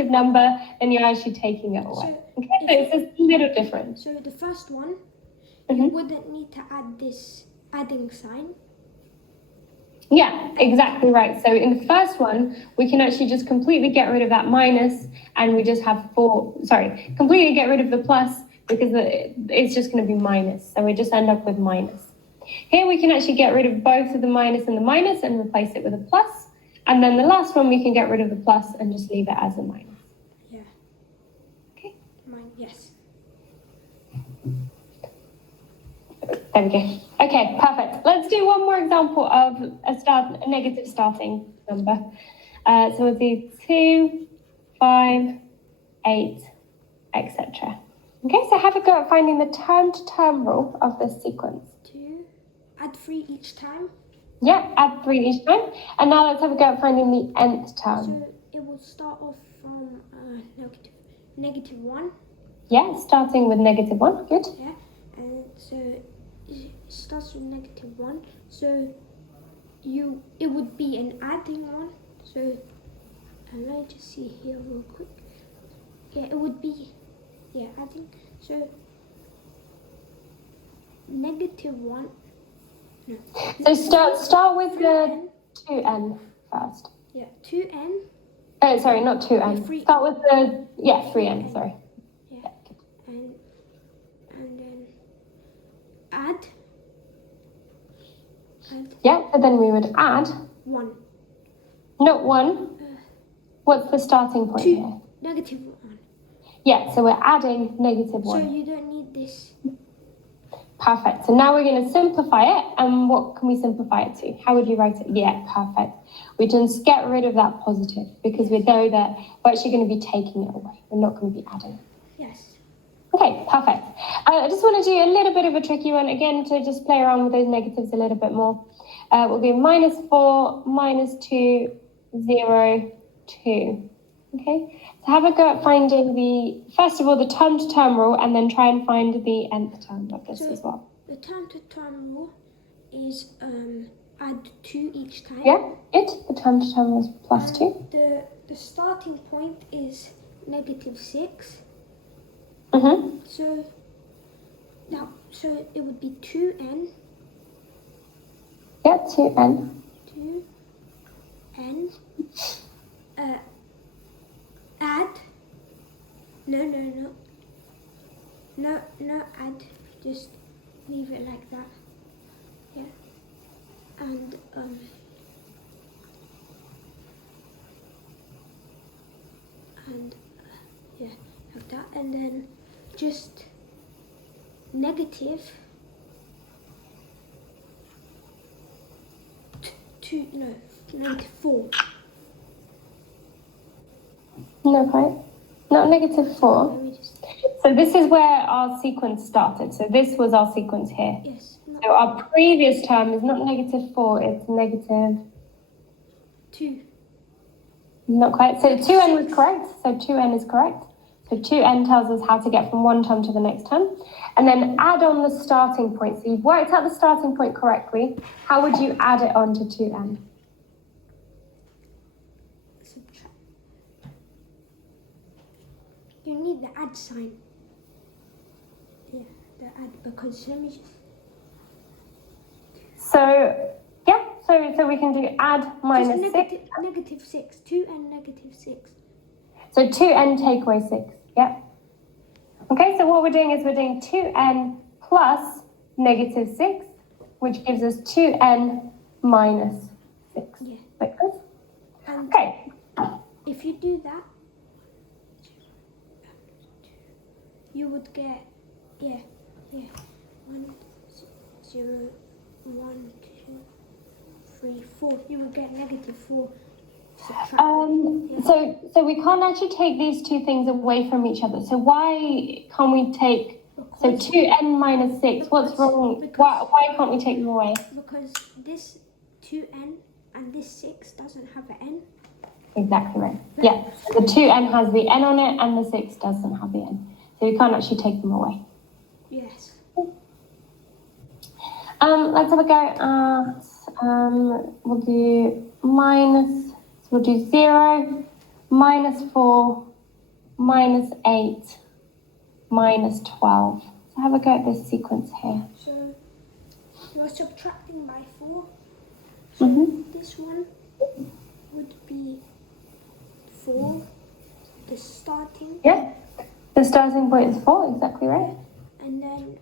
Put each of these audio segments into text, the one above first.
negative number, then you're actually taking it away. Okay, so it's just a little different. So the first one, you wouldn't need to add this adding sign. Yeah, exactly right. So in the first one, we can actually just completely get rid of that minus, and we just have completely get rid of the plus, because it's just going to be minus. So we just end up with minus. Here we can actually get rid of both of the minus and replace it with a plus. And then the last one, we can get rid of the plus and just leave it as a minus. Yeah. Okay. Yes. There we go. Okay, perfect. Let's do one more example of a negative starting number. So we'll do 2, 5, 8, etc. Okay, so have a go at finding the term-to-term rule of this sequence. 2, add 3 each time. Yeah, add 3 each time. And now let's have a go at finding the nth term. So it will start off from negative 1. Yeah, starting with negative 1. Good. Yeah, and so it starts with negative 1. So it would be an adding on. So let me just see here real quick. Yeah, it would be adding. So negative 1. No. So start with the 2n first. Yeah, 2n. Oh, sorry, not 2n. Start with the 3n. Sorry. Yeah, and then add. Yeah, so then we would add 1. Not 1. What's the starting point 2. here? Negative 1. Yeah, so we're adding negative 1. So you don't need this. Perfect. So now we're going to simplify it. And what can we simplify it to? How would you write it? Yeah, perfect. We just get rid of that positive, because we know that we're actually going to be taking it away. We're not going to be adding it. Yes. Okay, perfect. I just want to do a little bit of a tricky one again to just play around with those negatives a little bit more. We'll do -4, -2, 0, 2. Okay, so have a go at finding first of all, the term-to-term rule, and then try and find the nth term of this as well. The term-to-term rule is add 2 each time. Yeah, the term-to-term rule is +2. The starting point is -6. So it would be 2n. Yeah, 2n. 2n. Add. No, add. Just leave it like that. Yeah. And like that, and then just negative -4. No, right? Not -4. Let me just... So this is where our sequence started. So this was our sequence here. Yes. So our previous term is not -4, it's -2. Not quite. So 2n was correct. So 2n is correct. So 2n tells us how to get from one term to the next term. And then add on the starting point. So you've worked out the starting point correctly. How would you add it on to 2n? Subtract. You need the add sign. Yeah, the add, because let me just... So, yeah, so we can do add -6. -6. 2n -6. So 2n take away 6. Yep. Okay, so what we're doing is we're doing 2n plus -6, which gives us 2n minus 6. Yeah. Like this. And okay. If you do that, you would get, 1, 0, 1, 2, 3, 4. You would get -4. So we can't actually take these two things away from each other. So why can't we take, so 2n minus 6, what's wrong? Why can't we take them away? Because this 2n and this 6 doesn't have an n. Exactly right. Yeah, the 2n has the n on it and the 6 doesn't have the n. So we can't actually take them away. Yes. Let's have a go at, we'll do 0, minus 4, minus 8, minus 12. So have a go at this sequence here. So you're subtracting by 4. So Mm-hmm. this one would be 4, the starting. Yeah. The starting point is 4, exactly right. And then,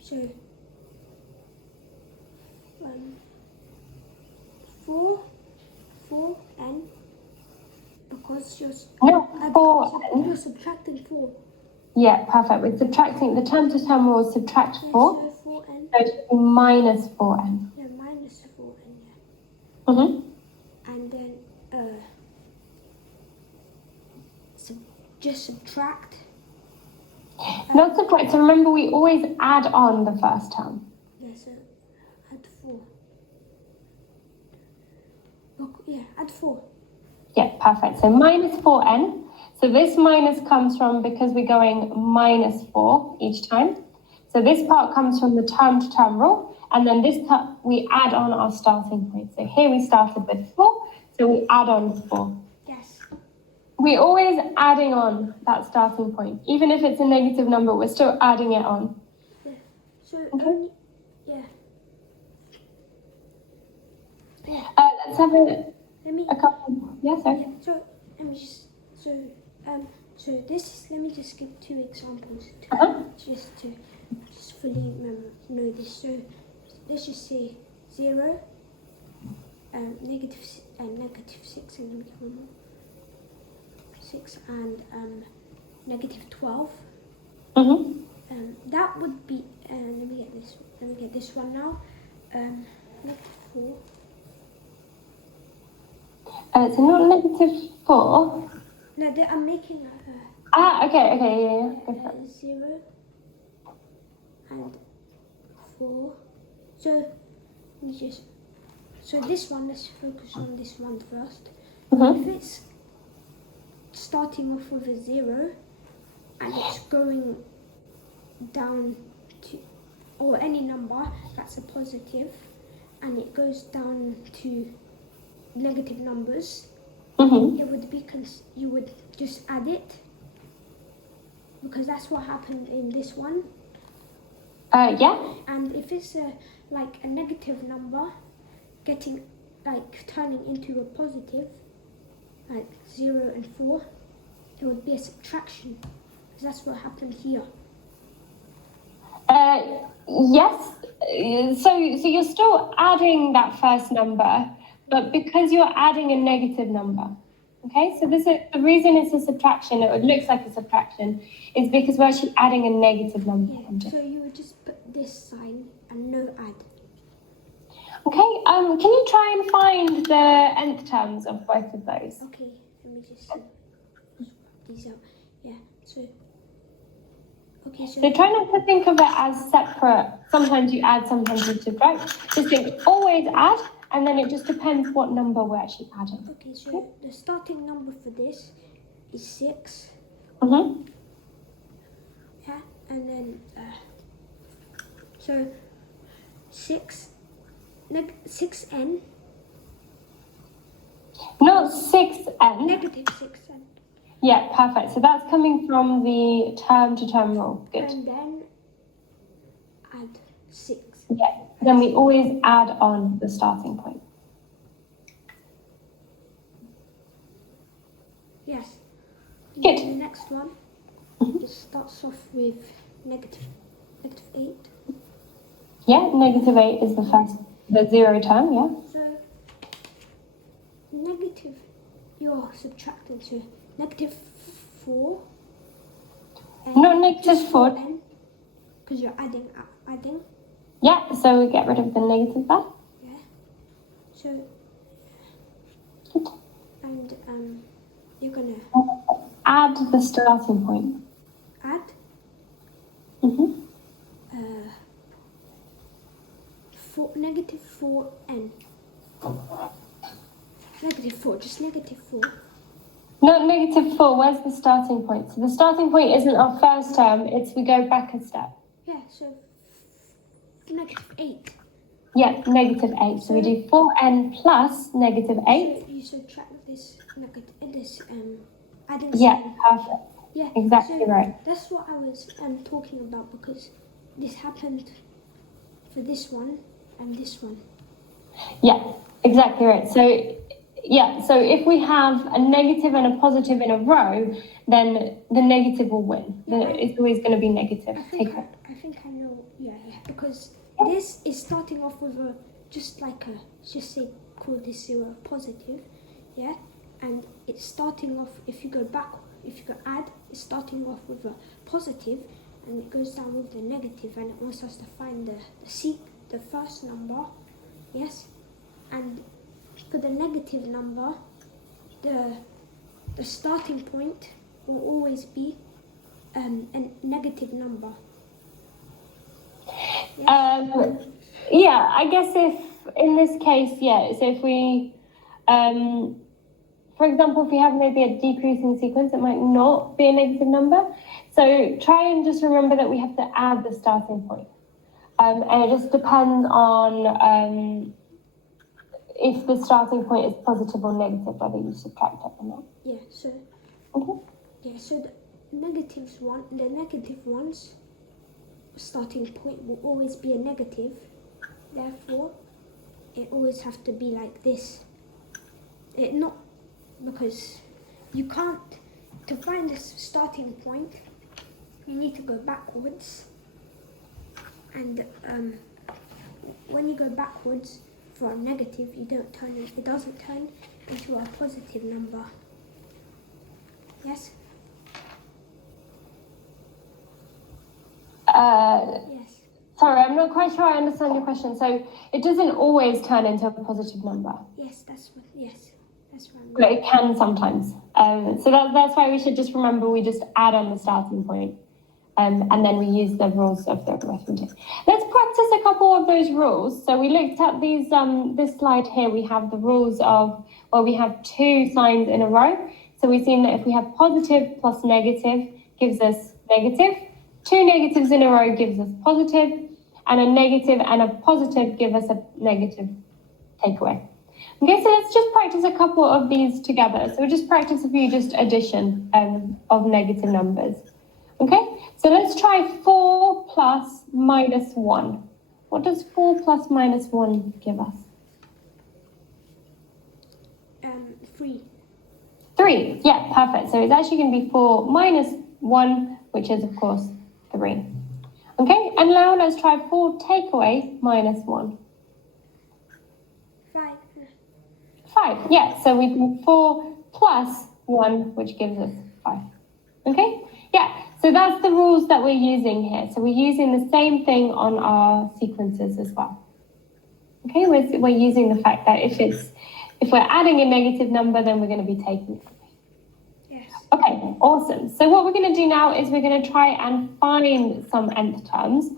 so 4, and because No, 4 you're n. subtracting 4. Yeah, perfect. We're subtracting, the term to term rule is subtract 4. So 4n, So it should be minus 4n. yeah, minus 4n, yeah. Mm-hmm. And then, just subtract. Not subtract. So remember, we always add on the first term. Yeah, so add 4. Yeah, add 4. Yeah, perfect. So minus 4n. So this minus comes from, because we're going minus 4 each time. So this part comes from the term to term rule. And then this part, we add on our starting point. So here we started with 4. So we add on 4. Yes. We're always adding on that starting point. Even if it's a negative number, we're still adding it on. Yeah. So Okay. only, yeah. Let's have Let me. a couple. Yeah, sorry. Yeah, so let me just. So this is. Let me just give 2 examples to Uh-huh. just to fully know this. So let's just say 0, negative 6, and let me get one more. 6 and negative 12. Mm-hmm. That would be. Let me get this one now. Negative 4. So not negative 4. No, I'm making Okay, yeah. Go for it. 0 and 4. So we just. So this one, let's focus on this one first. Mm-hmm. If it's starting off with a 0 and it's going down to, or any number that's a positive, and it goes down to negative numbers, Mm-hmm. it would be you would just add it, because that's what happened in this one. Yeah. And if it's like a negative number turning into a positive, like 0 and 4, it would be a subtraction, because that's what happened here. Yes. So you're still adding that first number, but because you're adding a negative number. Okay, so the reason it's a subtraction, it looks like a subtraction, is because we're actually adding a negative number. Yeah, so you would just put this sign and no add. Okay, can you try and find the nth terms of both of those? Okay, let me just see these out. Yeah, so. Okay, so. So try not to think of it as separate. Sometimes you add, sometimes you subtract. Just think always add, and then it just depends what number we're actually adding. Okay, so the starting number for this is 6. Mm-hmm. Yeah, and then so 6n. Not 6n. Negative 6n. Yeah, perfect. So that's coming from the term to term rule. Good. And then add 6. Yeah. Then we always add on the starting point. Yes. Good. The next one just starts off with negative 8. Yeah, negative 8 is the 0 term, yeah. So negative, you're subtracting, so negative 4. Not negative 4. Because you're adding. Yeah, so we get rid of the negative there. Yeah. So, Good. and you're gonna Add the starting point. add Mm-hmm. negative 4n. Negative 4, just negative 4. Not negative 4, where's the starting point? So the starting point isn't our first term, it's we go back a step. Yeah, so negative 8. Yeah, negative 8. So we do 4n plus negative 8. So you subtract this adding Yeah, sign. perfect. Yeah, Exactly so right. that's what I was talking about, because this happened for this one and this one. Yeah, exactly right. So, yeah, so if we have a negative and a positive in a row, then the negative will win. It's always going to be negative. I think I know. Yeah, because this is starting off with just say call this 0 positive, yeah, and it's starting off. If you go add, it's starting off with a positive, and it goes down with the negative, and it wants us to find the first number, yes, and for the negative number, the starting point will always be a negative number. Yeah, I guess if in this case, yeah, so if we, for example, if we have maybe a decreasing sequence, it might not be a negative number. So try and just remember that we have to add the starting point. And it just depends on if the starting point is positive or negative, whether you subtract it or not. Yeah, so Okay. yeah, so the negative ones starting point will always be a negative. Therefore, it always has to be like this. It not because you can't to find this starting point. You need to go backwards, and when you go backwards for a negative, you don't turn it. It doesn't turn into a positive number. Yes. Yes. Sorry, I'm not quite sure I understand your question. So it doesn't always turn into a positive number. Yes, that's what I mean. But it can sometimes. So that's why we should just remember we just add on the starting point. And then we use the rules of the arithmetic. Let's practice a couple of those rules. So we looked at these. This slide here, we have the rules of, well, we have two signs in a row. So we've seen that if we have positive plus negative gives us negative. Two negatives in a row gives us positive. And a negative and a positive give us a negative takeaway. Okay, so let's just practice a couple of these together. So we'll just practice a few just addition of negative numbers. Okay, so let's try 4 plus minus 1. What does 4 plus minus 1 give us? 3. 3, yeah, perfect. So it's actually going to be 4 minus 1, which is, of course, 3. Okay, and now let's try 4 take away minus 1. 5. 5, yeah, so we do 4 plus 1, which gives us 5. Okay, yeah. So that's the rules that we're using here. So we're using the same thing on our sequences as well. Okay, we're using the fact that if we're adding a negative number, then we're going to be taking it away. Yes. Okay, awesome. So what we're going to do now is we're going to try and find some nth terms.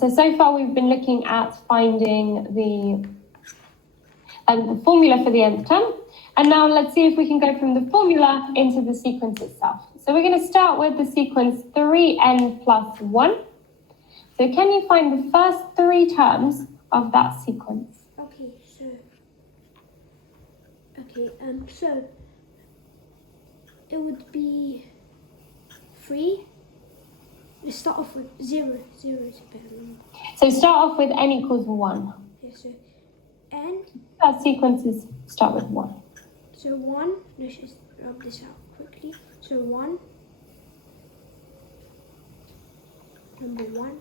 So far we've been looking at finding the formula for the nth term. And now let's see if we can go from the formula into the sequence itself. So we're going to start with the sequence 3n plus 1. So can you find the first 3 terms of that sequence? So it would be 3. We start off with 0. 0 is a better number. So start off with n equals 1. Yeah, so n. Our sequences start with 1. So 1, let's just rub this out quickly. So 1, number 1,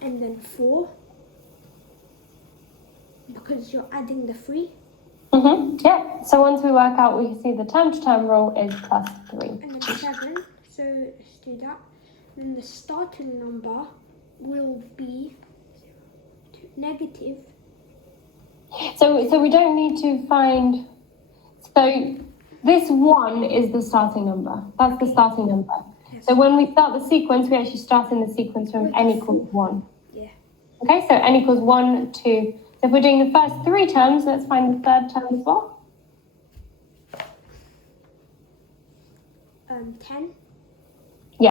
and then 4, because you're adding the 3. Yeah, so once we work out, we can see the term-to-term rule is plus 3. And then 7, so let's do that. Then the starting number will be negative. So we don't need to find, so this 1 is the starting number. That's the starting number. Yes. So when we start the sequence, we actually start in the sequence from n equals 1. Yeah. Okay, so n equals 1, 2. So if we're doing the first 3 terms, let's find the third term as well. 10.